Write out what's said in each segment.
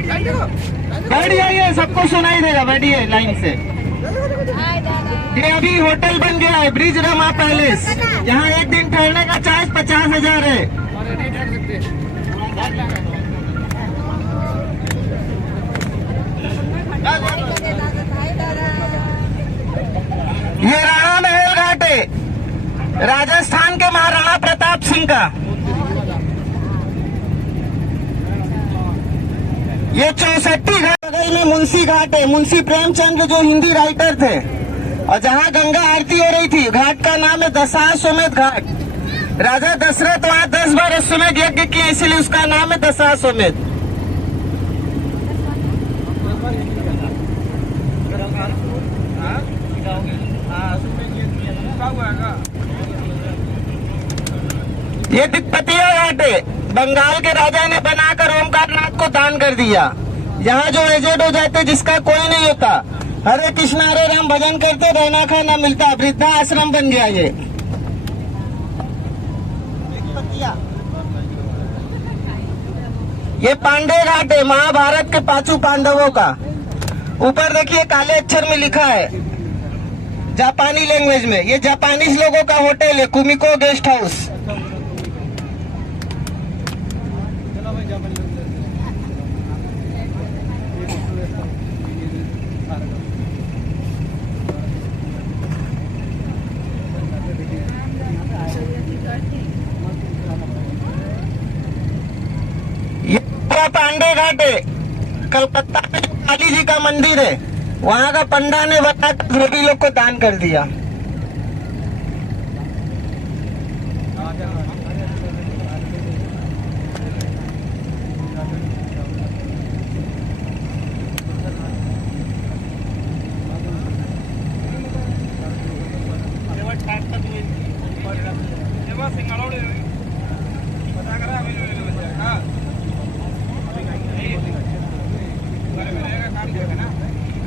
बैठ जाइए, सबको सुनाई देगा, बैठिए लाइन से। ये अभी होटल बन गया है ब्रिज रमा पैलेस। यहाँ एक दिन ठहरने का चार्ज 50,000 है। ये रहा महल घाट है, राजस्थान के महाराणा प्रताप सिंह का। ये 64 घाट बगल में मुंशी घाट है, मुंशी प्रेमचंद जो हिंदी राइटर थे, और जहाँ गंगा आरती हो रही थी, घाट का नाम है दशाश्वमेध घाट। राजा दशरथ वहाँ 10 बार अश्वमेध यज्ञ किए, इसलिए उसका नाम है दशाश्वमेध। ये दिक्पतिया घाट है, बंगाल के राजा ने बनाकर ओमकारनाथ को दान कर दिया। यहाँ जो एजेड हो जाते, जिसका कोई नहीं होता, हरे कृष्ण हरे राम भजन करते, रहना खाना मिलता, वृद्धा आश्रम बन गया ये। ये पांडे घाट है, महाभारत के 5 पांडवों का। ऊपर देखिए काले अक्षर में लिखा है जापानी लैंग्वेज में, ये जापानीज लोगों का होटल है, कुमिको गेस्ट हाउस। ये पांडे घाट है, कलकत्ता में काली जी का मंदिर है, वहाँ का पंडा ने बताकर धोबी लोग को दान कर दिया।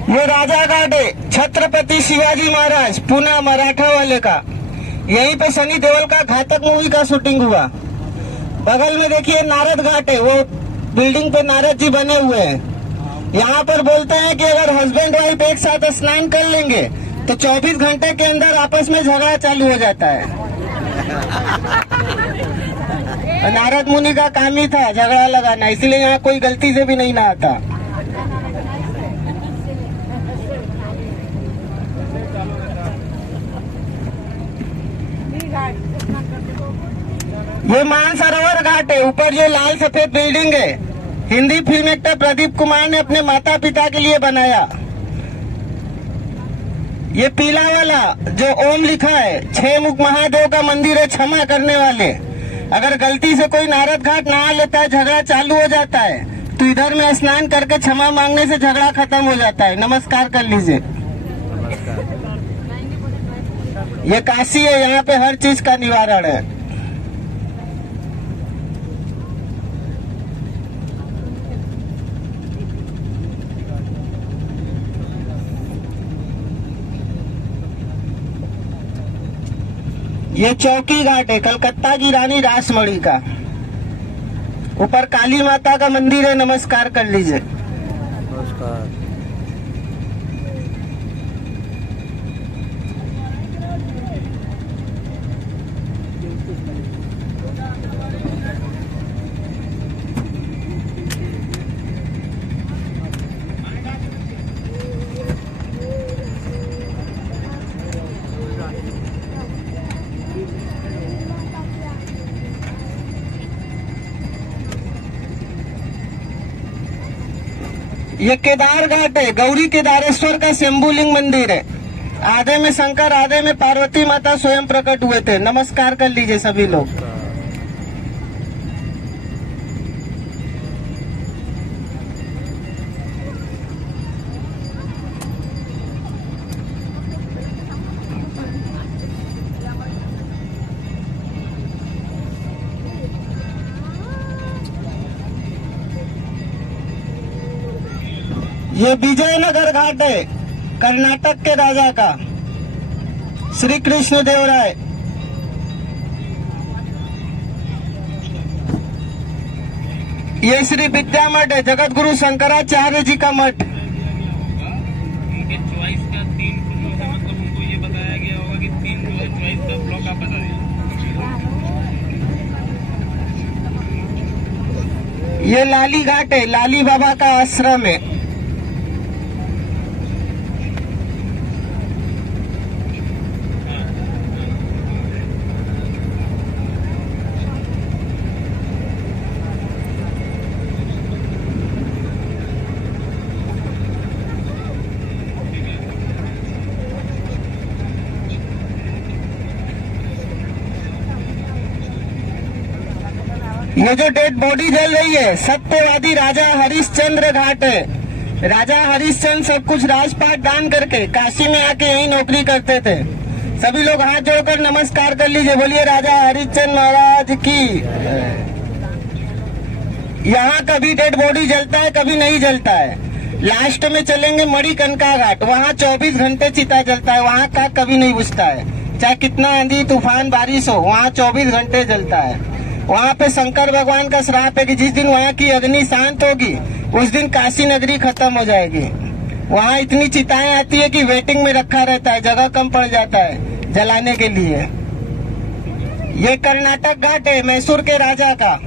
ये राजा घाट है, छत्रपति शिवाजी महाराज पुणे मराठा वाले का। यहीं पे सनी देओल का घातक मूवी का शूटिंग हुआ। बगल में देखिए नारद घाट है, वो बिल्डिंग पे नारद जी बने हुए हैं। यहाँ पर बोलते हैं कि अगर हस्बैंड वाइफ एक साथ स्नान कर लेंगे तो 24 घंटे के अंदर आपस में झगड़ा चालू हो जाता है। नारद मुनि का काम ही था झगड़ा लगाना, इसलिए यहाँ कोई गलती से भी नहीं नहाता। ये मानसरोवर घाट है, ऊपर जो लाल सफेद बिल्डिंग है, हिंदी फिल्म एक्टर प्रदीप कुमार ने अपने माता पिता के लिए बनाया। ये पीला वाला जो ओम लिखा है, 6 मुख महादेव का मंदिर है, क्षमा करने वाले। अगर गलती से कोई नारद घाट नहा लेता है, झगड़ा चालू हो जाता है, तो इधर में स्नान करके क्षमा मांगने से झगड़ा खत्म हो जाता है। नमस्कार कर लीजिए। ये काशी है, यहाँ पे हर चीज का निवारण है। ये चौकी घाट है, कलकत्ता की रानी रासमणी का। ऊपर काली माता का मंदिर है, नमस्कार कर लीजिए। नमस्कार। ये केदार घाट है, गौरी केदारेश्वर का शंभुलिंग मंदिर है। आधे में शंकर आधे में पार्वती माता स्वयं प्रकट हुए थे। नमस्कार कर लीजिए सभी लोग। ये विजयनगर घाट है, कर्नाटक के राजा का, श्री कृष्ण देवराय। ये श्री विद्या मठ है, जगत गुरु शंकराचार्य जी का मठ। उनके चॉइस का 3 जो है मतलब उनको ये बताया गया होगा कि 3 जो है चॉइस का ब्लॉक आप बता दीजिए। ये लाली घाट है, लाली बाबा का आश्रम है। ये जो डेड बॉडी जल रही है, सत्यवादी राजा हरिश्चंद्र घाट है। राजा हरिश्चंद्र सब कुछ राजपाट दान करके काशी में आके यही नौकरी करते थे। सभी लोग हाथ जोड़कर नमस्कार कर लीजिए, बोलिए राजा हरिश्चंद्र महाराज की। यहाँ कभी डेड बॉडी जलता है, कभी नहीं जलता है। लास्ट में चलेंगे मणिकर्णिका घाट, वहाँ 24 घंटे चिता जलता है, वहाँ का कभी नहीं बुझता है। चाहे कितना आंधी तूफान बारिश हो, वहाँ 24 घंटे जलता है। वहाँ पे शंकर भगवान का श्राप है कि जिस दिन वहाँ की अग्नि शांत होगी, उस दिन काशी नगरी खत्म हो जाएगी। वहाँ इतनी चिताएं आती है कि वेटिंग में रखा रहता है, जगह कम पड़ जाता है जलाने के लिए। ये कर्नाटक घाट है, मैसूर के राजा का।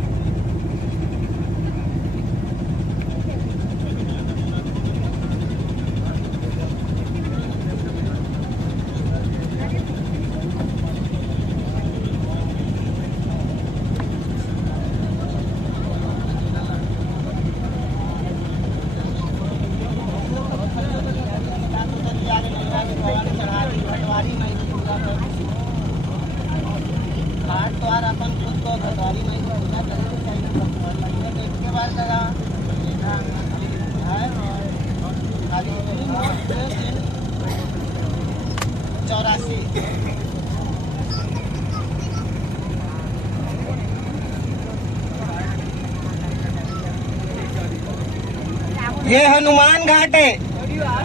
ये हनुमान घाट है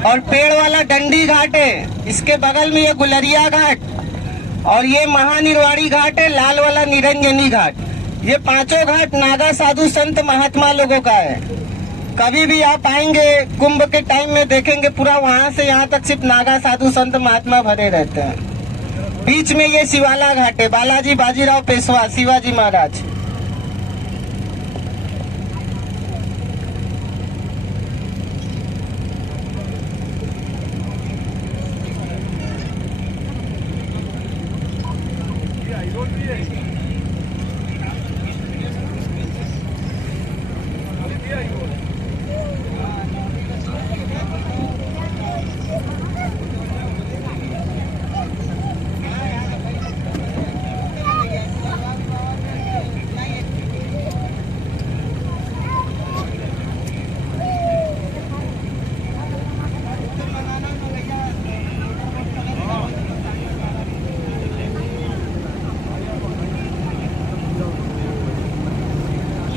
और पेड़ वाला डंडी घाट है। इसके बगल में ये गुलरिया घाट और ये महानिर्वाणी घाट है, लाल वाला निरंजनी घाट। ये पांचों घाट नागा साधु संत महात्मा लोगों का है। कभी भी आप आएंगे कुंभ के टाइम में देखेंगे पूरा वहां से यहाँ तक सिर्फ नागा साधु संत महात्मा भरे रहते हैं। बीच में ये शिवाला घाट है, बालाजी बाजीराव पेशवा शिवाजी महाराज।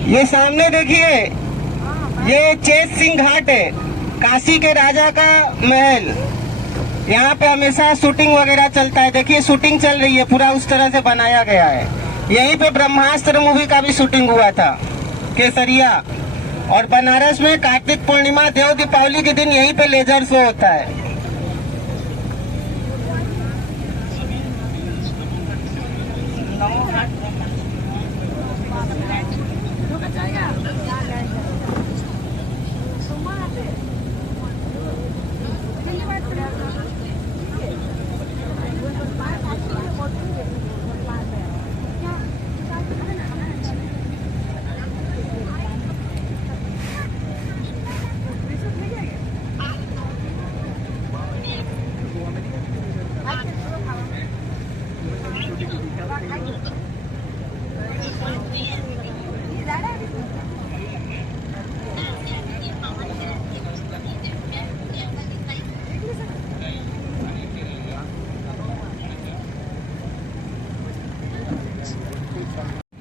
ये सामने देखिए, ये चेत सिंह घाट है, काशी के राजा का महल। यहाँ पे हमेशा शूटिंग वगैरह चलता है। देखिए शूटिंग चल रही है, पूरा उस तरह से बनाया गया है। यहीं पे ब्रह्मास्त्र मूवी का भी शूटिंग हुआ था, केसरिया। और बनारस में कार्तिक पूर्णिमा देव दीपावली के दिन यहीं पे लेजर शो होता है।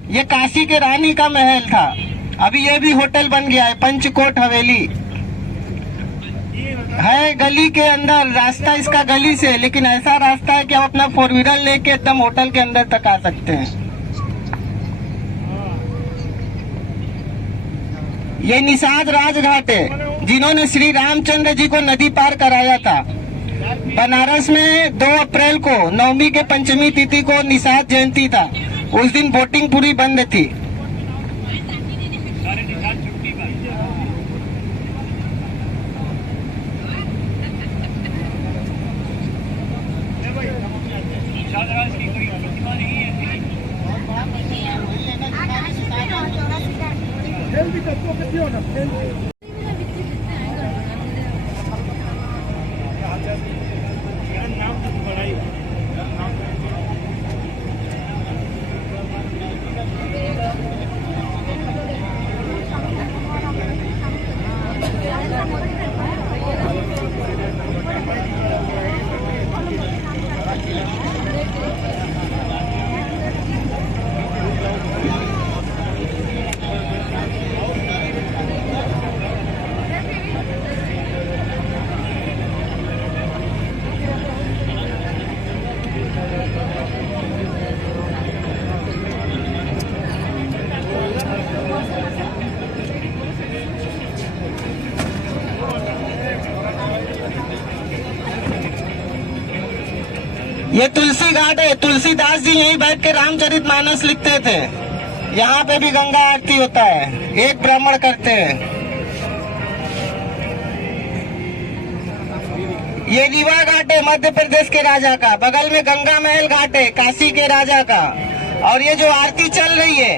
ये काशी के रानी का महल था, अभी ये भी होटल बन गया है, पंचकोट हवेली है। गली के अंदर रास्ता इसका गली से, लेकिन ऐसा रास्ता है कि आप अपना 4 व्हीलर लेके एकदम होटल के अंदर तक आ सकते हैं। ये निषाद राजघाट है, जिन्होंने श्री रामचंद्र जी को नदी पार कराया था। बनारस में 2 अप्रैल को नवमी के पंचमी तिथि को निषाद जयंती था। उस दिन बोटिंग पूरी बंद थी। ये तुलसी घाट है। तुलसीदास जी यहीं बैठ के रामचरितमानस लिखते थे। यहाँ पे भी गंगा आरती होता है, एक ब्राह्मण करते हैं। ये रीवा घाट है, मध्य प्रदेश के राजा का। बगल में गंगा महल घाट है, काशी के राजा का। और ये जो आरती चल रही है,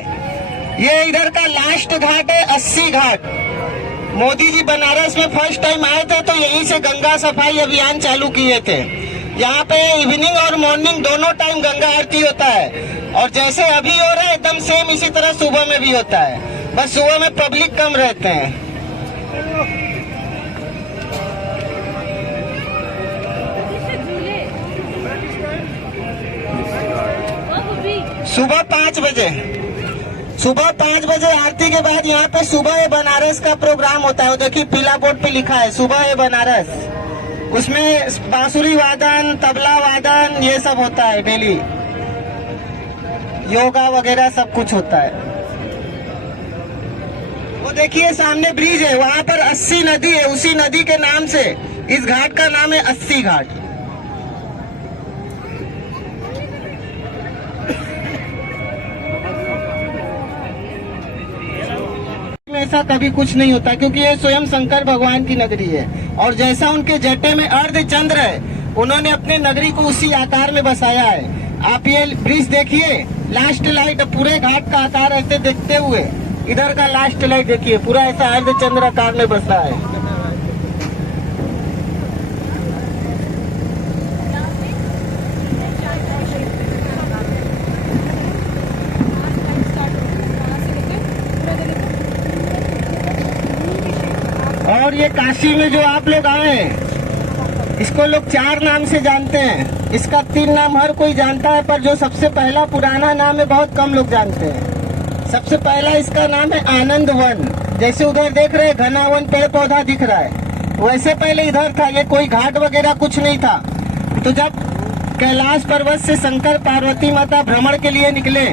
ये इधर का लास्ट घाट है, 80 घाट। मोदी जी बनारस में फर्स्ट टाइम आए थे तो यहीं से गंगा सफाई अभियान चालू किए थे। यहाँ पे इवनिंग और मॉर्निंग दोनों टाइम गंगा आरती होता है। और जैसे अभी हो रहा है एकदम सेम इसी तरह सुबह में भी होता है, बस सुबह में पब्लिक कम रहते हैं। सुबह 5 बजे, सुबह 5 बजे आरती के बाद यहाँ पे सुबह है बनारस का प्रोग्राम होता है। वो देखिए पीला बोर्ड पे लिखा है सुबह है बनारस। उसमें बांसुरी वादन, तबला वादन, ये सब होता है डेली। योगा वगैरह सब कुछ होता है। वो देखिए सामने ब्रिज है, वहाँ पर 80 नदी है। उसी नदी के नाम से इस घाट का नाम है 80 घाट। ऐसा कभी कुछ नहीं होता, क्योंकि ये स्वयं शंकर भगवान की नगरी है। और जैसा उनके जटे में अर्धचंद्र है, उन्होंने अपने नगरी को उसी आकार में बसाया है। आप ये ब्रिज देखिए, लास्ट लाइट पूरे घाट का आकार ऐसे देखते हुए, इधर का लास्ट लाइट देखिए, पूरा ऐसा अर्धचंद्र आकार में बसा है। और ये काशी में जो आप लोग आए हैं, इसको लोग 4 नाम से जानते हैं। इसका 3 नाम हर कोई जानता है, पर जो सबसे पहला पुराना नाम है बहुत कम लोग जानते हैं। सबसे पहला इसका नाम है आनंद वन। जैसे उधर देख रहे हैं घना वन, पेड़ पौधा दिख रहा है, वैसे पहले इधर था। ये कोई घाट वगैरह कुछ नहीं था। तो जब कैलाश पर्वत से शंकर पार्वती माता भ्रमण के लिए निकले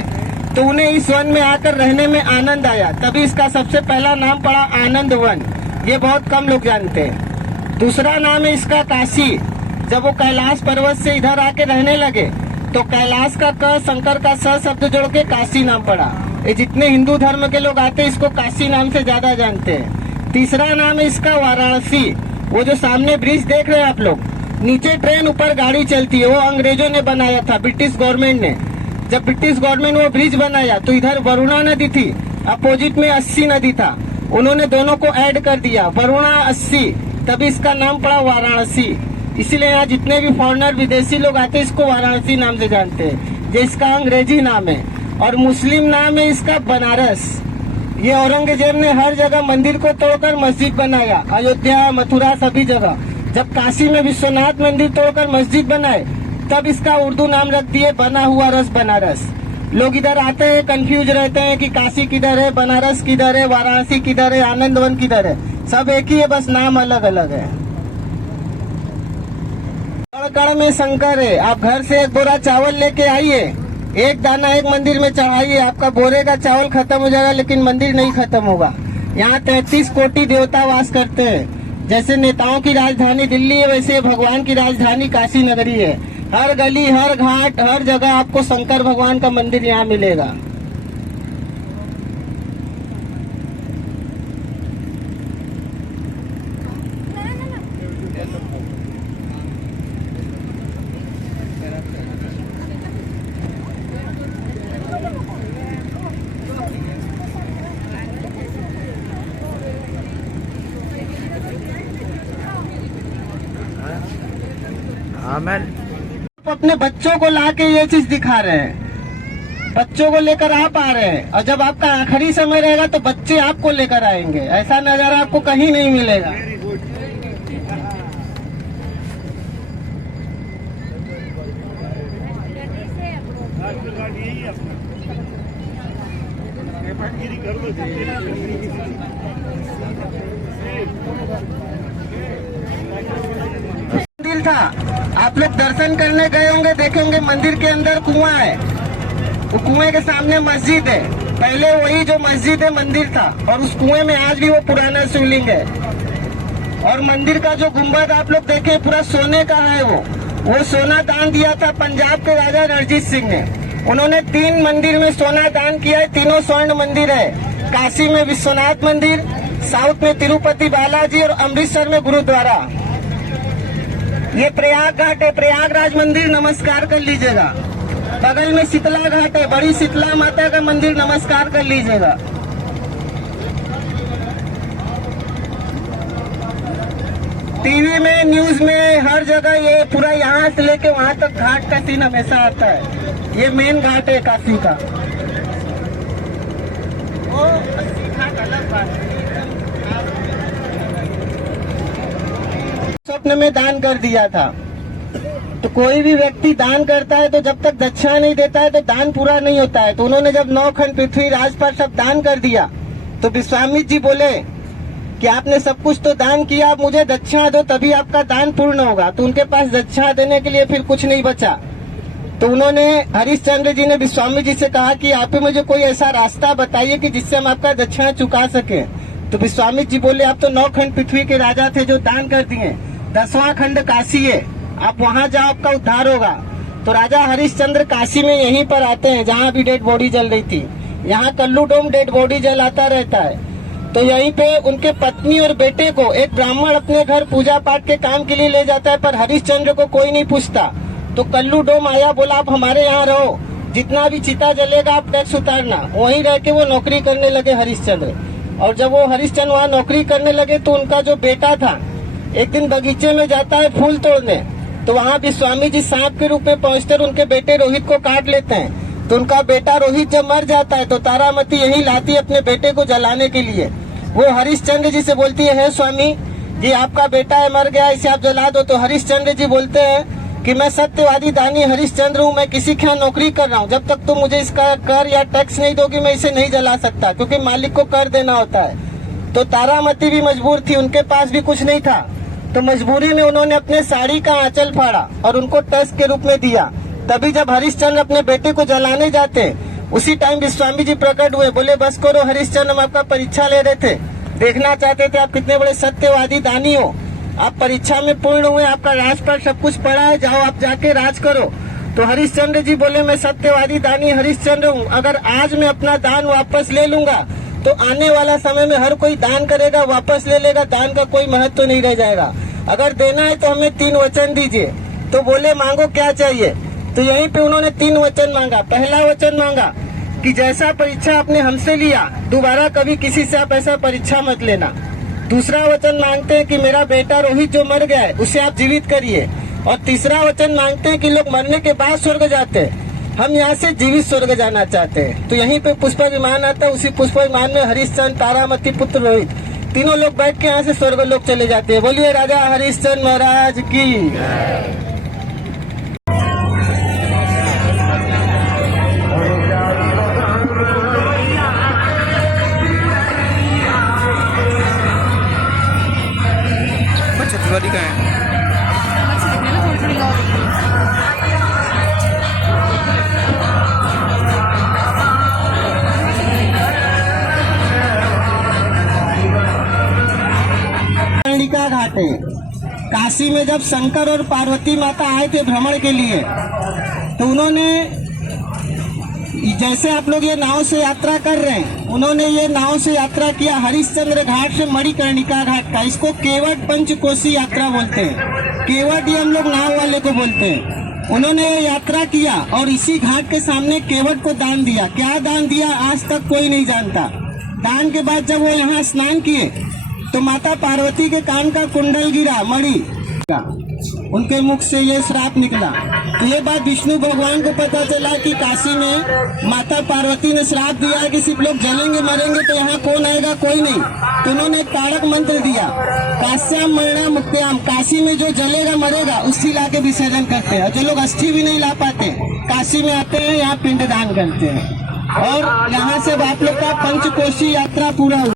तो उन्हें इस वन में आकर रहने में आनंद आया, तभी इसका सबसे पहला नाम पड़ा आनंद वन। ये बहुत कम लोग जानते हैं। दूसरा नाम है इसका काशी। जब वो कैलाश पर्वत से इधर आके रहने लगे तो कैलाश का क, शंकर का स शब्द जोड़ के काशी नाम पड़ा। ये जितने हिंदू धर्म के लोग आते हैं इसको काशी नाम से ज्यादा जानते हैं। तीसरा नाम है इसका वाराणसी। वो जो सामने ब्रिज देख रहे हैं आप लोग, नीचे ट्रेन ऊपर गाड़ी चलती है, वो अंग्रेजों ने बनाया था, ब्रिटिश गवर्नमेंट ने। जब ब्रिटिश गवर्नमेंट वो ब्रिज बनाया तो इधर वरुणा नदी थी, अपोजिट में 80 नदी था। उन्होंने दोनों को ऐड कर दिया, वरुणा 80, तभी इसका नाम पड़ा वाराणसी। इसीलिए यहाँ जितने भी फॉरेनर विदेशी लोग आते हैं इसको वाराणसी नाम से जानते हैं, जो इसका अंग्रेजी नाम है। और मुस्लिम नाम है इसका बनारस। ये औरंगजेब ने हर जगह मंदिर को तोड़कर मस्जिद बनाया, अयोध्या, मथुरा, सभी जगह। जब काशी में विश्वनाथ मंदिर तोड़कर मस्जिद बनाए तब इसका उर्दू नाम रख दिए बना हुआ रस बनारस। लोग इधर आते हैं कंफ्यूज रहते हैं कि काशी किधर है, बनारस किधर है, वाराणसी किधर है, आनंदवन किधर है। सब एक ही है, बस नाम अलग अलग है। कण में शंकर है। आप घर से 1 बोरा चावल लेके आइए, 1 दाना एक मंदिर में चढ़ाइए, आपका बोरे का चावल खत्म हो जाएगा लेकिन मंदिर नहीं खत्म होगा। यहाँ 33 कोटि देवता वास करते हैं। जैसे नेताओं की राजधानी दिल्ली है, वैसे भगवान की राजधानी काशी नगरी है। हर गली, हर घाट, हर जगह आपको शंकर भगवान का मंदिर यहाँ मिलेगा। हाँ मैं आप अपने बच्चों को लाके ये चीज दिखा रहे हैं, बच्चों को लेकर आप आ रहे हैं, और जब आपका आखिरी समय रहेगा तो बच्चे आपको लेकर आएंगे। ऐसा नजारा आपको कहीं नहीं मिलेगा। मंदिर था, आप लोग दर्शन करने गए होंगे, देखे होंगे मंदिर के अंदर कुआं है, वो कुएं के सामने मस्जिद है। पहले वही जो मस्जिद है मंदिर था, और उस कुएं में आज भी वो पुराना शिवलिंग है। और मंदिर का जो गुम्बद आप लोग देखे पूरा सोने का है। वो सोना दान दिया था पंजाब के राजा रणजीत सिंह ने। उन्होंने 3 मंदिर में सोना दान किया है, तीनों स्वर्ण मंदिर है। काशी में विश्वनाथ मंदिर, साउथ में तिरुपति बालाजी, और अमृतसर में गुरुद्वारा। ये प्रयाग घाट है, प्रयागराज मंदिर नमस्कार कर लीजिएगा। बगल में शीतला घाट है, बड़ी शीतला माता का मंदिर नमस्कार कर लीजिएगा। टीवी में, न्यूज में, हर जगह ये पूरा यहाँ से लेके वहाँ तक घाट का सीन हमेशा आता है। ये मेन घाट है काशी का। वो अस्सी घाट अलग बात है। स्वप्न में दान कर दिया था। तो कोई भी व्यक्ति दान करता है तो जब तक दक्षिणा नहीं देता है तो दान पूरा नहीं होता है। तो उन्होंने जब 9 खंड पृथ्वी राजपाट सब दान कर दिया तो विश्वामित्र जी बोले कि आपने सब कुछ तो दान किया, आप मुझे दक्षिणा दो तभी आपका दान पूर्ण होगा। तो उनके पास दक्षिणा देने के लिए फिर कुछ नहीं बचा। तो उन्होंने, हरिश्चंद्र जी ने विश्वामित्र जी से कहा कि आप ही मुझे कोई ऐसा रास्ता बताइए कि जिससे हम आपका दक्षिणा चुका सके। तो विश्वामित्र जी बोले आप तो 9 खंड पृथ्वी के राजा थे जो दान कर दिए, 10वां खंड काशी है, आप वहाँ जाओ आपका उद्धार होगा। तो राजा हरिश्चंद्र काशी में यहीं पर आते हैं जहाँ अभी डेड बॉडी जल रही थी। यहाँ कल्लू डोम डेड बॉडी जलाता रहता है। तो यहीं पे उनके पत्नी और बेटे को एक ब्राह्मण अपने घर पूजा पाठ के काम के लिए ले जाता है, पर हरिश्चंद्र को कोई नहीं पूछता। तो कल्लू डोम आया, बोला आप हमारे यहाँ रहो, जितना भी चिता जलेगा आप टैक्स उतारना। वहीं रह के वो नौकरी करने लगे हरिश्चंद्र। और जब वो हरिश्चंद्र वहाँ नौकरी करने लगे तो उनका जो बेटा था एक दिन बगीचे में जाता है फूल तोड़ने। तो वहाँ विश्वामित्र जी सांप के रूप में पहुँचते और उनके बेटे रोहित को काट लेते हैं। तो उनका बेटा रोहित जब मर जाता है तो तारामती यही लाती है अपने बेटे को जलाने के लिए। वो हरिश्चंद्र जी से बोलती है स्वामी जी आपका बेटा है मर गया, इसे आप जला दो। तो हरिश्चंद्र जी बोलते हैं कि मैं सत्यवादी दानी हरिश्चंद्र हूँ, मैं किसी के यहाँ नौकरी कर रहा हूँ, जब तक तुम मुझे इसका कर या टैक्स नहीं दोगी मैं इसे नहीं जला सकता, क्योंकि मालिक को कर देना होता है। तो तारामती भी मजबूर थी, उनके पास भी कुछ नहीं था। तो मजबूरी में उन्होंने अपने साड़ी का आंचल फाड़ा और उनको टैक्स के रूप में दिया। तभी जब हरिश्चंद्र अपने बेटे को जलाने जाते उसी टाइम विश्वामित्र जी प्रकट हुए, बोले बस करो हरिश्चंद्र, हम आपका परीक्षा ले रहे थे, देखना चाहते थे आप कितने बड़े सत्यवादी दानी हो। आप परीक्षा में पूर्ण हुए, आपका राजपाट सब कुछ पड़ा है, जाओ आप जाके राज करो। तो हरिश्चंद्र जी बोले मैं सत्यवादी दानी हरिश्चंद्र हूँ, अगर आज मैं अपना दान वापस ले लूंगा तो आने वाला समय में हर कोई दान करेगा वापस ले लेगा, दान का कोई महत्व तो नहीं रह जाएगा। अगर देना है तो हमें 3 वचन दीजिए। तो बोले मांगो क्या चाहिए। तो यहीं पे उन्होंने 3 वचन मांगा। पहला वचन मांगा कि जैसा परीक्षा आपने हमसे लिया दोबारा कभी किसी से आप ऐसा परीक्षा मत लेना। दूसरा वचन मांगते हैं कि मेरा बेटा रोहित जो मर गया है उसे आप जीवित करिए। और तीसरा वचन मांगते हैं कि लोग मरने के बाद स्वर्ग जाते हैं, हम यहाँ से जीवित स्वर्ग जाना चाहते हैं। तो यहीं पे पुष्प विमान आता है, उसी पुष्प विमान में हरिश्चंद्र, तारामती, पुत्र रोहित तीनों लोग बैठ के यहाँ से स्वर्ग लोग चले जाते हैं। बोलिए राजा हरिश्चंद्र महाराज की। छत्तीसगढ़ी का है। घाट है। काशी में जब शंकर और पार्वती माता आए थे भ्रमण के लिए, तो उन्होंने, जैसे आप लोग ये नाव से यात्रा कर रहे हैं, उन्होंने ये नाव से यात्रा किया हरिश्चंद्र घाट से मणिकर्णिका घाट का। इसको केवट पंचकोशी यात्रा बोलते हैं। केवट ये हम लोग नाव वाले को बोलते हैं। उन्होंने ये यात्रा किया और इसी घाट के सामने केवट को दान दिया। क्या दान दिया आज तक कोई नहीं जानता। दान के बाद जब वो यहाँ स्नान किए तो माता पार्वती के कान का कुंडल गिरा, मणि का, उनके मुख से ये श्राप निकला। तो ये बात विष्णु भगवान को पता चला कि काशी में माता पार्वती ने श्राप दिया है कि सिर्फ लोग जलेंगे मरेंगे, तो यहाँ कौन आएगा, कोई नहीं। तो उन्होंने एक तारक मंत्र दिया, काश्याम मरना मुक्त्याम, काशी में जो जलेगा मरेगा उसी ला के विसर्जन करते हैं। जो लोग अस्थि भी नहीं ला पाते काशी में आते हैं, यहाँ पिंडदान करते हैं। और यहाँ से आप लोग का पंचकोशी यात्रा पूरा हुआ।